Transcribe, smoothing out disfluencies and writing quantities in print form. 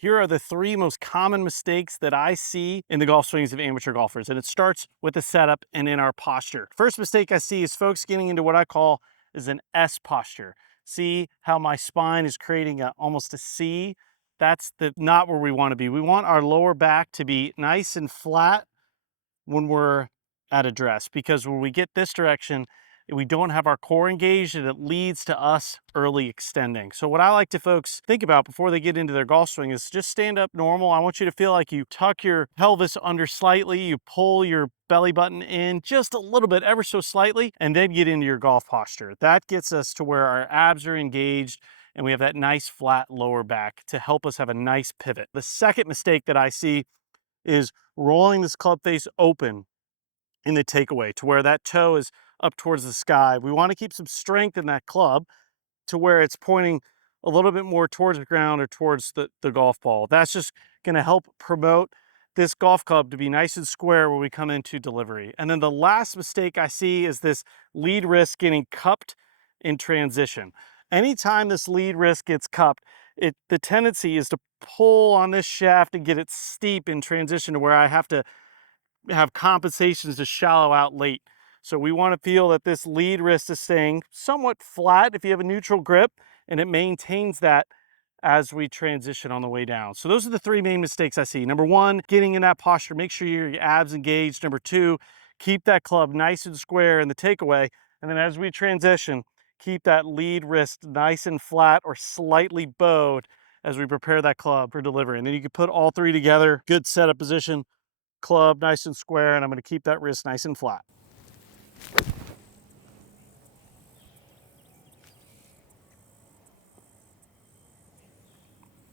Here are the 3 most common mistakes that I see in the golf swings of amateur golfers, and it starts with the setup and in our posture. First mistake I see is folks getting into what I call is an S posture. See how my spine is creating almost a C? That's not where we want to be. We want our lower back to be nice and flat when we're at address, because when we get this direction, we don't have our core engaged and it leads to us early extending. So what I like to folks think about before they get into their golf swing is just stand up normal. I want you to feel like you tuck your pelvis under slightly, you pull your belly button in just a little bit, ever so slightly, and then get into your golf posture. That gets us to where our abs are engaged and we have that nice flat lower back to help us have a nice pivot. The second mistake that I see is rolling this club face open in the takeaway to where that toe is up towards the sky. We want to keep some strength in that club to where it's pointing a little bit more towards the ground or towards the golf ball. That's just going to help promote this golf club to be nice and square when we come into delivery. And then the last mistake I see is this lead wrist getting cupped in transition. Anytime this lead wrist gets cupped, the tendency is to pull on this shaft and get it steep in transition to where I have to have compensations to shallow out late. So we want to feel that this lead wrist is staying somewhat flat if you have a neutral grip, and it maintains that as we transition on the way down. So those are the 3 main mistakes I see. Number 1, getting in that posture, make sure your abs engaged. Number 2, keep that club nice and square in the takeaway. And then as we transition, keep that lead wrist nice and flat or slightly bowed as we prepare that club for delivery. And then you can put all 3 together, good setup position, club nice and square, and I'm going to keep that wrist nice and flat.